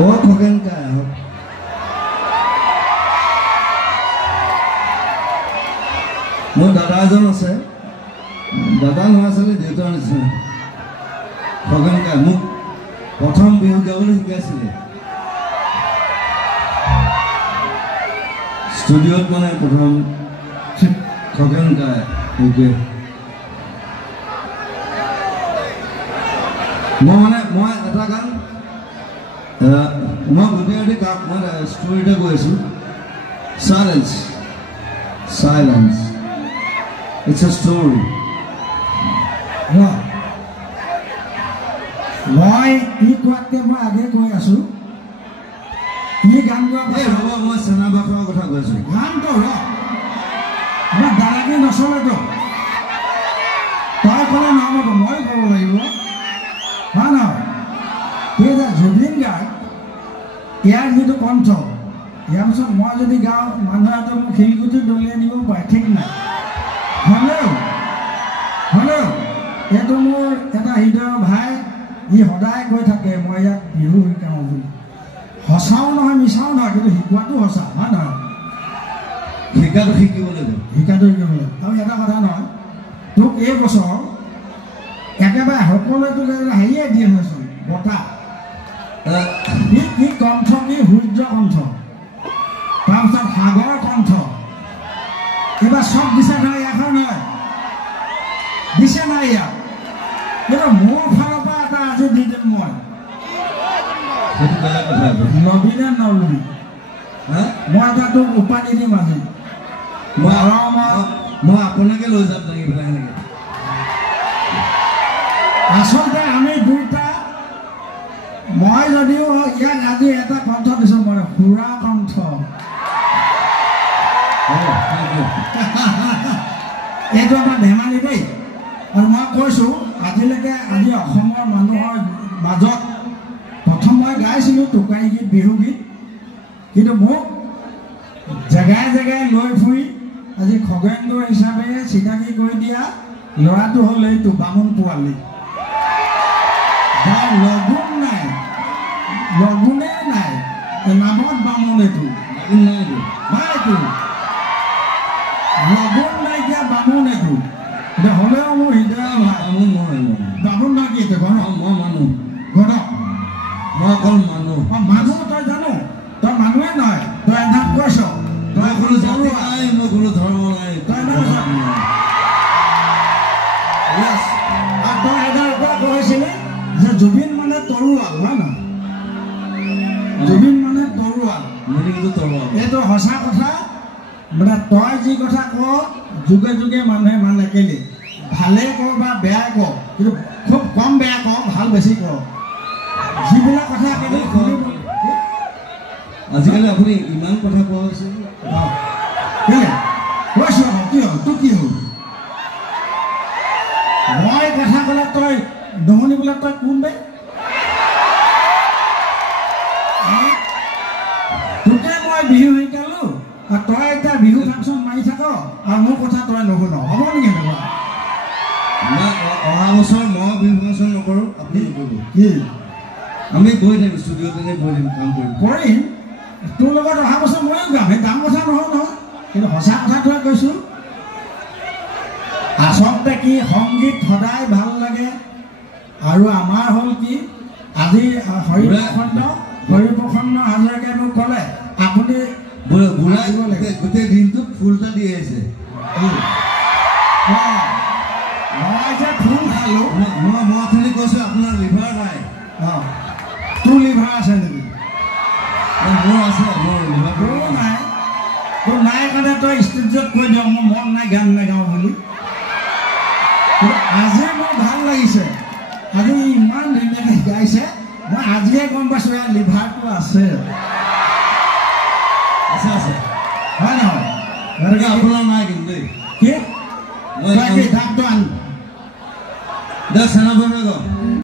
Ủa khogeng ka মোৰ দাদা এজন আছে দাদা নহয় আছিলে দেউতাৰ নিচিনা খগেন কাই মোক প্ৰথম বিহু গাবলৈ শিকাইছিলে ষ্টুডিঅ'ত মানে প্ৰথম খগেন কাই মই এটা গান মই গোটেই মই ষ্টৰি এটা কৈ আছো Silence. It's a story. Wow. Why you got them again? Asu? You can go away. What's another program? I'm to rock. But Daraki no solo. Talk on a more for you. Hana. Here's a Jubin guy. He had me to control. Yamson more than the girl, Manhattan, Kilgutu, Dolenu, by taking that. Hello. Eto more eta hidor bhai I hodai goi thake moi yak bihu hikau buli hosao nohoy misao nohoy kintu hikuatu hosa ha na hikatu hikibole aru eta kotha nohoy tok ei bosor ekeba hokole to haiye die hoisun bota ki kontho ki hurjo kontho tamsat hagor kontho eba sob dise na yakhon noy dise na ya এটা মোৰ ফালৰ পৰা এটা আজি দি দিম মই সেইটো বেলেগ কথা নবীনা নলবি হা মই এটা তোক উপাধি দিম আজি মই আপোনাকে লৈ যাম নেকি বেলেগ আচলতে আমি দুটা মই যদিও ইয়াক আজি এটা কণ্ঠ দিছো মই সুৰা কণ্ঠ এইটো আমাৰ ধেমালি দেই আৰু মই কৈছো আজিলৈকে আজি অসমৰ মানুহৰ মাজত প্ৰথম মই গাইছিলো টুকাই গীত বিহু গীত কিন্তু মোক জেগাই জেগাই লৈ ফুৰি আজি খগেন্দ্ৰ হিচাপে চিনাকি কৰি দিয়া ল'ৰাটো হ'ল এইটো বামুণ পোৱালি লগুণে নাই নামত বামুণ এইটো লগুণ নাইকিয়া বামুণ এইটো হ'লেও মোৰ হৃদয় বামুণ না কি এইটো মই মানুহ ঘৰ মই অকল মানুহ মানুহ তই জানো তই মানুহে নহয় তই এধাপ কৈছ মই কোনো জাতি নাই মই কোনো ধৰ্ম নাই তই তই এডাৰ পৰা কৈছিলি যে জুবিন মানে তৰোৱাল হয় ন জুবিন মানে তৰোৱাল এইটো সঁচা কথা মানে তই যি কথা ক যুগে যুগে মানুহে মানে কেলে ভালে ক বা বেয়া ক কিন্তু খুব কম বেয়া ক ভাল বেছি ক যিবিলাক কথা আজিকালি আপুনি ইমান কথা কোৱা হৈছে কৈছো কি হ'ল তোৰ কি হ'ল মই কথা ক'লে তই দমনিবিলাক তই কোন বে তোকে মই বিহু শিকালো আৰু তই এতিয়া বিহু ফাংচন মাৰি থাক আৰু মোৰ কথা তই নুশুন হ'ব নেকি এনেকুৱা অহা বছৰ মই বিহু ফাংচন নকৰোঁ আপুনি নকৰিব কি আমি গৈ থাকিম ষ্টুডিঅ'তে গৈ থাকিম কাম কৰিম তোৰ লগত অহা বছৰ ময়ো গাম সেই দাম কথা নহয় কিন্তু সঁচা কথাটোৱে কৈছোঁ আচলতে কি সংগীত সদায় ভাল লাগে আৰু আমাৰ হ'ল কি আজি হৰিপ্ৰসন্ন হাজৰিকাই মোক ক'লে আপুনি গোটেই দিনটোত ফুল এটা দি আহিছে মই যে ফুল খালোঁ মই অথনি কৈছোঁ আপোনাৰ লিভাৰ নাই তোৰ লিভাৰ আছে নেকি মোৰ আছে মোৰ লিভাৰ তোৰ নাই তোৰ নাই কাৰণে তই ষ্টেজত কৈ দিয় মোৰ মন নাই গান নাগাওঁ বুলি আজি মোৰ ভাল লাগিছে আজি ইমান ধুনীয়াকৈ গাইছে মই আজিয়ে গম পাইছোঁ ইয়াৰ লিভাৰটো আছে হয় নহয় গতিকে আপোনাৰ নাই কিন্তু দেই কি ডাক্তৰ আন দে চেনা